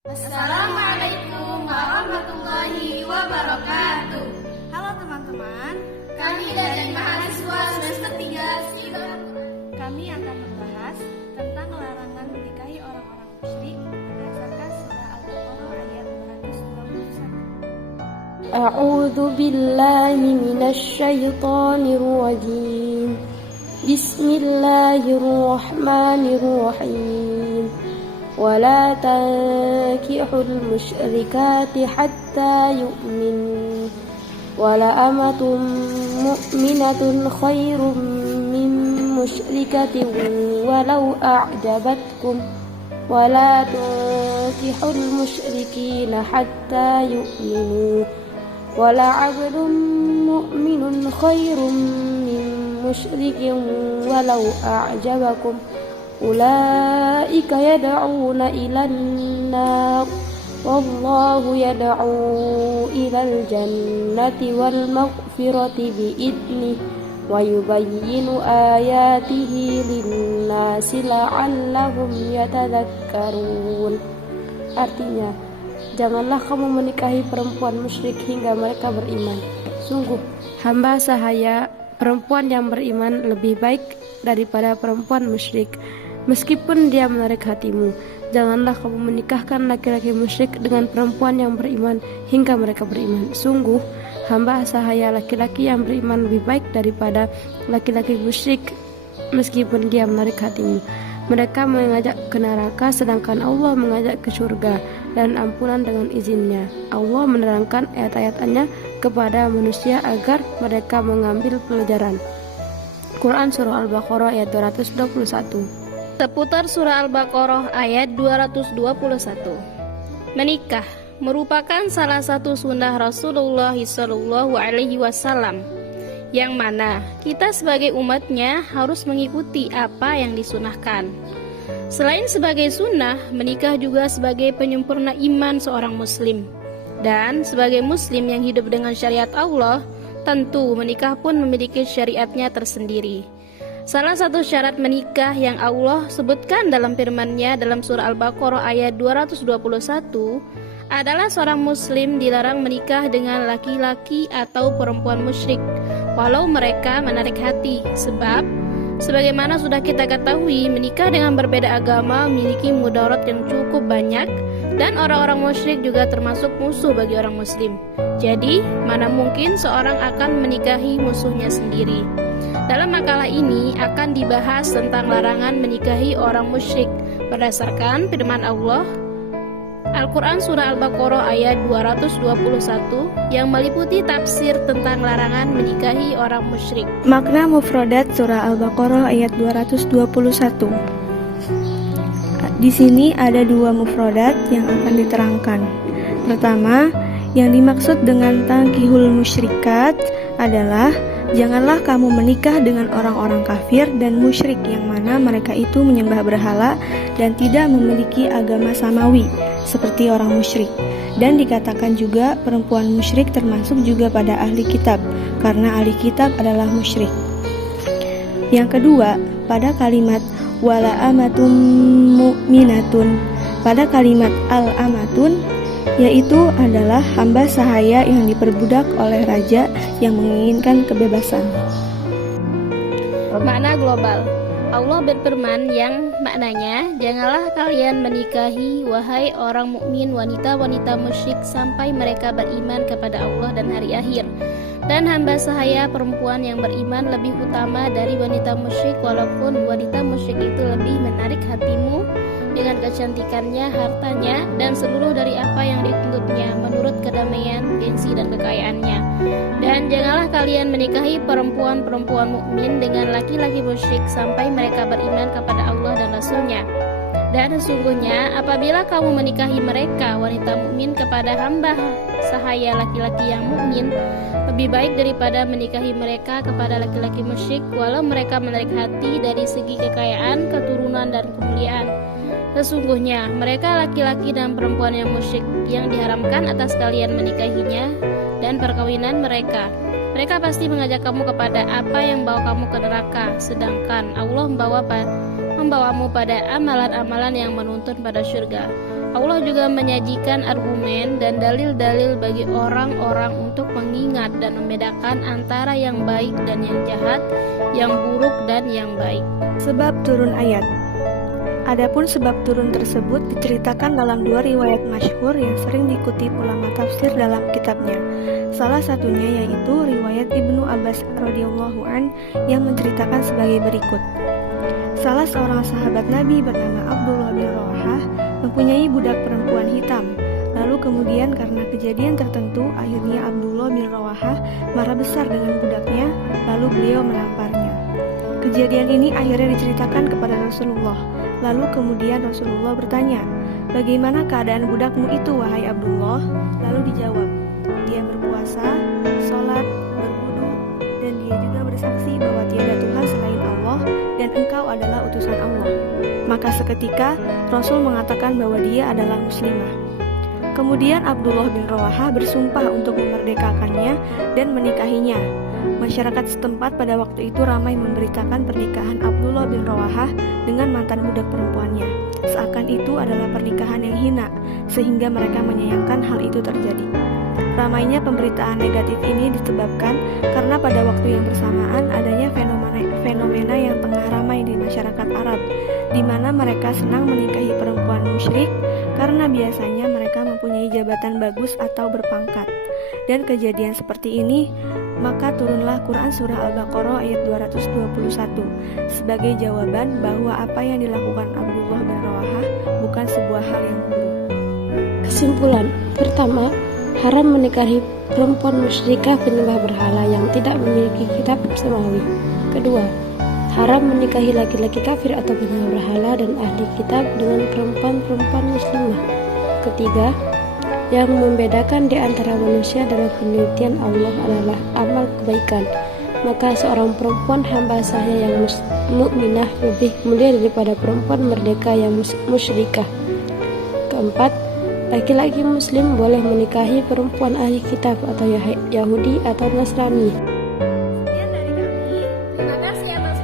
Assalamualaikum warahmatullahi wabarakatuh. Halo teman-teman, Kami dari mahasiswa semester 3 Sri. kami akan membahas tentang larangan menikahi orang-orang musyrik berdasarkan surah Al-Baqarah ayat 221. أعوذ بالله من الشيطان الرجيم بسم الله الرحمن الرحيم ولا تنكحوا المشركات حتى يؤمنوا ولأمة مؤمنة خير من مشركة ولو أعجبتكم ولا تنكحوا المشركين حتى يؤمنوا ولعبد مؤمن خير من مشرك ولو أعجبكم أولئك يدعون إلى النار والله يدعو إلى الجنة والمغفرة بإذنه ويبين آياته للناس لعلهم يتذكرون. Artinya, janganlah kamu menikahi perempuan musyrik hingga mereka beriman. Sungguh, hamba sahaya perempuan yang beriman lebih baik daripada perempuan musyrik, meskipun dia menarik hatimu. Janganlah kamu menikahkan laki-laki musyrik dengan perempuan yang beriman hingga mereka beriman. Sungguh, hamba sahaya laki-laki yang beriman lebih baik daripada laki-laki musyrik, meskipun dia menarik hatimu. Mereka mengajak ke neraka, sedangkan Allah mengajak ke surga dan ampunan dengan izinnya. Allah menerangkan ayat-ayatnya kepada manusia agar mereka mengambil pelajaran. Quran Surah Al-Baqarah ayat 221. Seputar surah Al-Baqarah ayat 221. Menikah merupakan salah satu sunnah Rasulullah SAW, yang mana kita sebagai umatnya harus mengikuti apa yang disunahkan. Selain sebagai sunnah, menikah juga sebagai penyempurna iman seorang muslim. Dan sebagai muslim yang hidup dengan syariat Allah, tentu menikah pun memiliki syariatnya tersendiri. Salah satu syarat menikah yang Allah sebutkan dalam firman-Nya dalam surah Al-Baqarah ayat 221 adalah seorang muslim dilarang menikah dengan laki-laki atau perempuan musyrik walau mereka menarik hati, sebab sebagaimana sudah kita ketahui, menikah dengan berbeda agama memiliki mudarat yang cukup banyak dan orang-orang musyrik juga termasuk musuh bagi orang muslim. Jadi, mana mungkin seorang akan menikahi musuhnya sendiri. Dalam makalah ini akan dibahas tentang larangan menikahi orang musyrik berdasarkan firman Allah Al-Quran Surah Al-Baqarah ayat 221 yang meliputi tafsir tentang larangan menikahi orang musyrik. Makna mufradat surah Al-Baqarah ayat 221. Di sini ada dua mufradat yang akan diterangkan. Pertama, yang dimaksud dengan tankihul musyrikat adalah janganlah kamu menikah dengan orang-orang kafir dan musyrik yang mana mereka itu menyembah berhala dan tidak memiliki agama samawi seperti orang musyrik. Dan dikatakan juga perempuan musyrik termasuk juga pada ahli kitab, karena ahli kitab adalah musyrik. Yang kedua, pada kalimat wala amatun mu'minatun, pada kalimat al-amatun, yaitu adalah hamba sahaya yang diperbudak oleh raja yang menginginkan kebebasan. Makna global. Allah berfirman yang maknanya, janganlah kalian menikahi wahai orang mukmin wanita-wanita musyrik sampai mereka beriman kepada Allah dan hari akhir. Dan hamba sahaya perempuan yang beriman lebih utama dari wanita musyrik, walaupun wanita musyrik itu lebih menarik hatimu dengan kecantikannya, hartanya, dan seluruh dari apa yang dituntutnya menurut kedamaian, gengsi, dan kekayaannya. Dan janganlah kalian menikahi perempuan-perempuan mukmin dengan laki-laki musyrik sampai mereka beriman kepada Allah dan Rasul-Nya. Dan sesungguhnya apabila kamu menikahi mereka, wanita mukmin, kepada hamba sahaya laki-laki yang mukmin, lebih baik daripada menikahi mereka kepada laki-laki musyrik, walau mereka menarik hati dari segi kekayaan, keturunan, dan kemuliaan. Sesungguhnya mereka laki-laki dan perempuan yang musyrik yang diharamkan atas kalian menikahinya dan perkawinan mereka. Mereka pasti mengajak kamu kepada apa yang membawa kamu ke neraka, sedangkan Allah membawamu pada amalan-amalan yang menuntun pada surga. Allah juga menyajikan argumen dan dalil-dalil bagi orang-orang untuk mengingat dan membedakan antara yang baik dan yang jahat, yang buruk dan yang baik. Sebab turun ayat. Adapun sebab turun tersebut diceritakan dalam dua riwayat masyhur yang sering dikutip ulama tafsir dalam kitabnya. Salah satunya yaitu riwayat Ibnu Abbas radhiyallahu an yang menceritakan sebagai berikut. Salah seorang sahabat Nabi bernama Abdullah bin Rawahah mempunyai budak perempuan hitam. Lalu kemudian karena kejadian tertentu, akhirnya Abdullah bin Rawahah marah besar dengan budaknya, lalu beliau menamparnya. Kejadian ini akhirnya diceritakan kepada Rasulullah. Lalu kemudian Rasulullah bertanya, "Bagaimana keadaan budakmu itu, wahai Abdullah?" Lalu dijawab, "Dia berpuasa, sholat, berwudu, dan dia juga bersaksi bahwa tiada Tuhan selain Allah dan engkau adalah utusan Allah." Maka seketika Rasul mengatakan bahwa dia adalah muslimah. Kemudian Abdullah bin Rawahah bersumpah untuk memerdekakannya dan menikahinya. Masyarakat setempat pada waktu itu ramai memberitakan pernikahan Abdullah bin Rawahah dengan mantan budak perempuannya. Seakan itu adalah pernikahan yang hina, sehingga mereka menyayangkan hal itu terjadi. Ramainya pemberitaan negatif ini disebabkan karena pada waktu yang bersamaan adanya fenomena yang tengah ramai di masyarakat Arab, di mana mereka senang menikahi perempuan musyrik karena biasanya mereka mempunyai jabatan bagus atau berpangkat. Dan kejadian seperti ini, maka turunlah Quran Surah Al-Baqarah ayat 221 sebagai jawaban bahwa apa yang dilakukan Abdullah bin Rawahah bukan sebuah hal yang buruk. Kesimpulan, pertama, haram menikahi perempuan musyrikah penyembah berhala yang tidak memiliki kitab samawi. Kedua, haram menikahi laki-laki kafir atau penyembah berhala dan ahli kitab dengan perempuan-perempuan muslimah. Ketiga, yang membedakan di antara manusia dalam penelitian Allah adalah amal kebaikan. Maka seorang perempuan hamba sahaya yang mukminah lebih mulia daripada perempuan merdeka yang musyrikah. Keempat, laki-laki muslim boleh menikahi perempuan ahli kitab atau Yahudi atau Nasrani. Sekian dari kami. Terima kasih atas